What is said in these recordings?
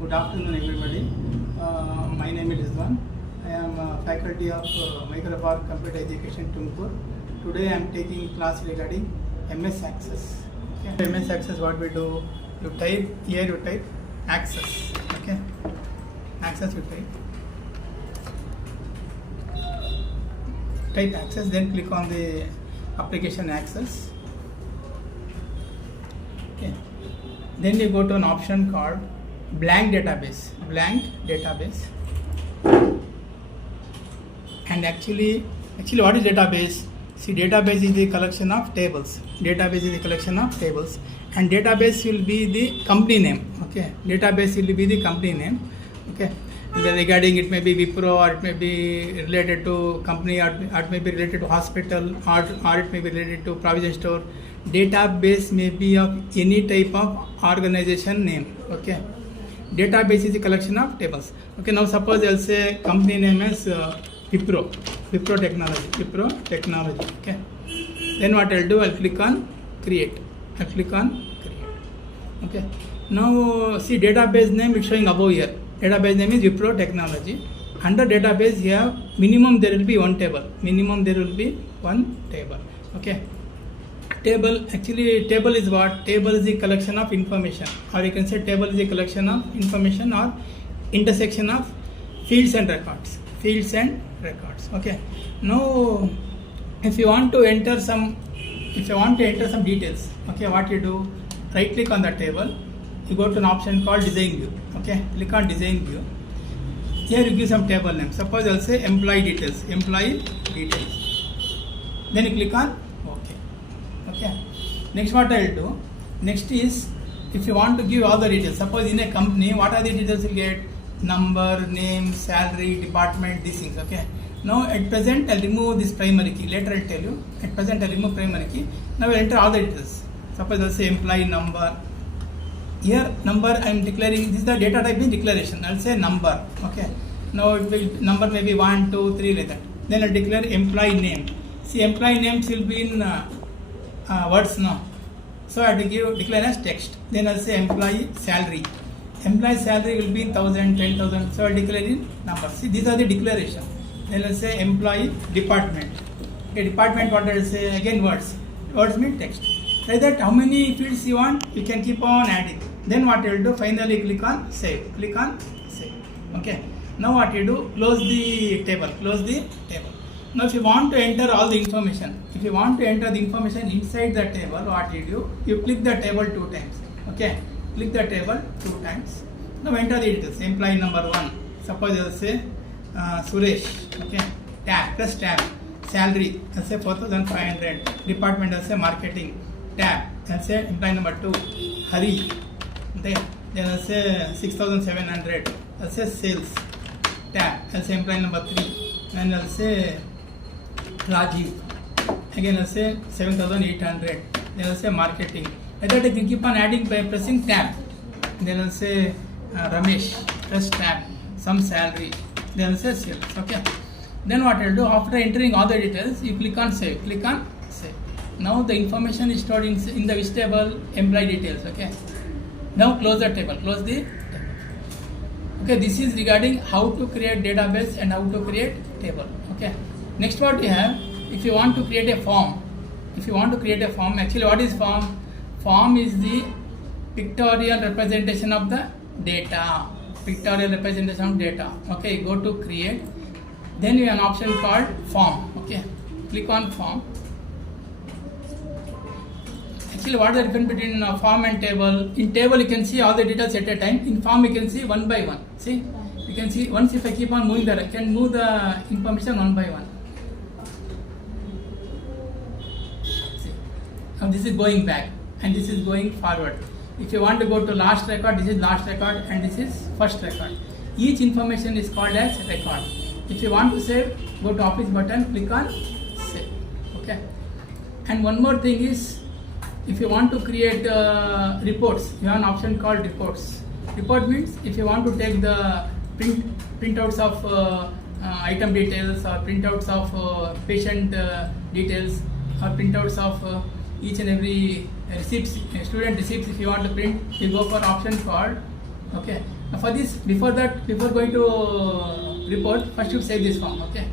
Good afternoon, everybody. My name is Rizwan. I am faculty of Micropark Computer Education, Tumkur. Today I am taking class regarding MS Access. Okay. MS Access, what we do? You type here. You type Access. Okay. Access. You type Access. Then click on the application Access. Okay. Then you go to an option called blank database. And actually what is database? See, database is the collection of tables. And database will be the company name. Okay. Database will be the company name. Okay. And then regarding, it may be Wipro, or it may be related to company, or it may be related to hospital, or it may be related to provision store. Database may be of any type of organization name. Okay. Database is a collection of tables. Okay. Now suppose I'll say company name is Wipro Technology. Okay. Then what I'll do? I'll click on create. Okay. Now see, database name is showing above here. Database name is Wipro Technology. Under database, you have minimum there will be one table. Okay. Table is what? Table is the collection of information, or you can say table is a collection of information or intersection of fields and records. Okay. Now if you want to enter some details, okay, what you do? Right click on the table, you go to an option called design view. Okay, click on design view. Here you give some table name. Suppose I'll say employee details. Then you click on okay. Next, what I'll do? Next is, if you want to give all the details, suppose in a company, what are the details you get? Number, name, salary, department, these things. Okay. Now at present I'll remove this primary key. Later I'll tell you. At present I'll remove primary key. Now I'll enter all the details. Suppose I'll say employee number. Here number I am declaring. This is the data type in declaration. I'll say number. Okay. Now it will, number may be 1, 2, 3 like that. Then I'll declare employee name. See, employee names will be in words now. So I have to declare as text. Then I'll say employee salary. Employee salary will be in 1,000, 10,000. So I'll declare in numbers. See, these are the declaration. Then I'll say employee department. Okay, department, what I'll say? Again words. Words mean text. Like that, how many fields you want, you can keep on adding. Then what you'll do? Finally click on save. Okay. Now what you do? Close the table. Now if you want to enter all the information, inside the table, what you do? You click the table 2 times. Okay. Click the table 2 times. Now enter the details. Employee number 1. Suppose I'll say Suresh. Okay. Press tab. Salary, I'll say 4,500. Department, I'll say marketing. Tab. I'll say employee number 2. Hari. Then I'll say 6,700. I'll say sales. Tab. I'll say employee number 3. And I'll say Rajiv. Again I'll say 7,800. Then I'll say marketing. Like that I can keep on adding by pressing tab. Then I'll say Ramesh. Press tab. Some salary. Then I'll say sales. Okay. Then what I'll do? After entering all the details, you click on save. Now the information is stored in the which table? Employee details. Okay. Now close the table. Okay. This is regarding how to create database and how to create table. Okay. Next, what we have, if you want to create a form, actually what is form? Form is the pictorial representation of the data. Okay, go to create. Then you have an option called form. Okay, click on form. Actually, what is the difference between form and table? In table, you can see all the details at a time. In form, you can see one by one. See, you can see once if I keep on moving I can move the information one by one. Now this is going back and this is going forward. If you want to go to last record, this is last record and this is first record. Each information is called as record. If you want to save, go to office button, click on save. Okay. And one more thing is, if you want to create reports, you have an option called reports. Report means if you want to take the printouts of item details or printouts of patient details or printouts of each and every receipts, student receipts. If you want to print, you go for option called Okay. Now for this, before going to report, first you save this form. Okay.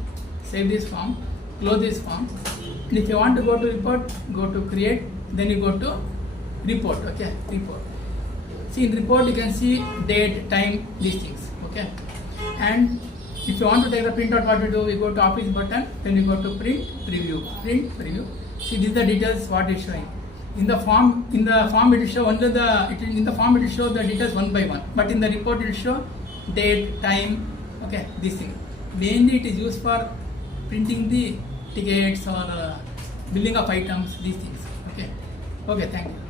Save this form, close this form. And if you want to go to report, go to create, then you go to report. Okay, report. See, in report you can see date, time, these things. Okay. And if you want to take the printout, what we do, we go to office button, then you go to print preview. See, these are the details what is showing. In the form it will show only in the form it will show the details one by one, but in the report it will show date, time. Okay, this thing. Mainly it is used for printing the tickets or billing of items, these things. Okay, thank you.